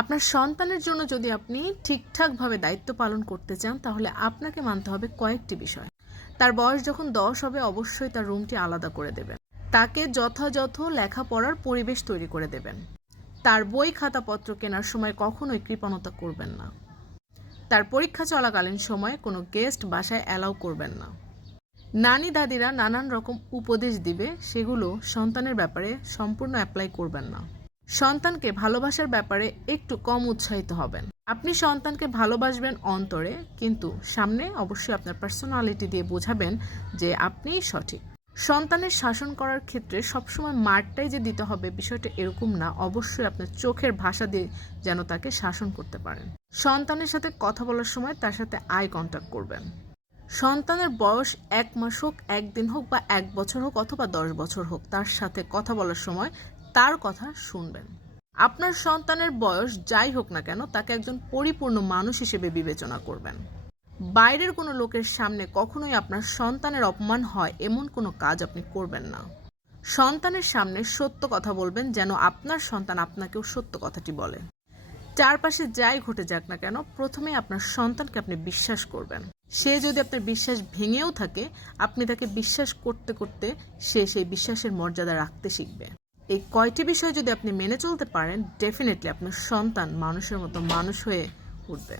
আপনার সন্তানের জন্য যদি আপনি ঠিকঠাকভাবে দায়িত্ব পালন করতে চান, তাহলে আপনাকে মানতে হবে কয়েকটি বিষয়। তার বয়স যখন দশ হবে, অবশ্যই তার রুমটি আলাদা করে দেবেন। তাকে যথাযথ লেখাপড়ার পরিবেশ তৈরি করে দেবেন। তার বই খাতাপত্র কেনার সময় কখনোই কৃপণতা করবেন না। তার পরীক্ষা চলাকালীন সময়ে কোনো গেস্ট বাসায় অ্যালাউ করবেন না। নানি দাদিরা নানান রকম উপদেশ দিবে, সেগুলো সন্তানের ব্যাপারে সম্পূর্ণ অ্যাপ্লাই করবেন না। সন্তানকে ভালোবাসার ব্যাপারে একটু কম উৎসাহিত হবেন। আপনি সন্তানকে ভালোবাসবেন অন্তরে, কিন্তু সামনে অবশ্যই আপনার পার্সোনালিটি দিয়ে বোঝাবেন যে আপনিই সঠিক। সন্তানের শাসন করার ক্ষেত্রে সবসময় মারটাই যে দিতে হবে বিষয়টা এরকম না, অবশ্যই আপনার চোখের ভাষা দিয়ে যেন তাকে শাসন করতে পারেন। সন্তানের সাথে কথা বলার সময় তার সাথে আই কন্ট্যাক্ট করবেন। সন্তানের বয়স এক মাস হোক, একদিন হোক বা এক বছর হোক অথবা দশ বছর হোক, তার সাথে কথা বলার সময় তার কথা শুনবেন। আপনার সন্তানের বয়স যাই হোক না কেন, তাকে একজন পরিপূর্ণ মানুষ হিসেবে বিবেচনা করবেন। বাইরের কোনো লোকের সামনে কখনোই আপনার সন্তানের অপমান হয়, এমন কোনো কাজ আপনি করবেন না। সন্তানের সামনে সত্য কথা বলবেন, যেন আপনার সন্তান আপনাকেও সত্য কথাটি বলে। চারপাশে যাই ঘটে যাক না কেন, প্রথমে আপনার সন্তানকে আপনি বিশ্বাস করবেন। সে যদি আপনার বিশ্বাস ভেঙেও থাকে, আপনি তাকে বিশ্বাস করতে করতে সে সেই বিশ্বাসের মর্যাদা রাখতে শিখবে। এই কয়টি বিষয় যদি আপনি মেনে চলতে পারেন ডেফিনেটলি আপনার সন্তান মানুষের মতো মানুষ হয়ে উঠবে।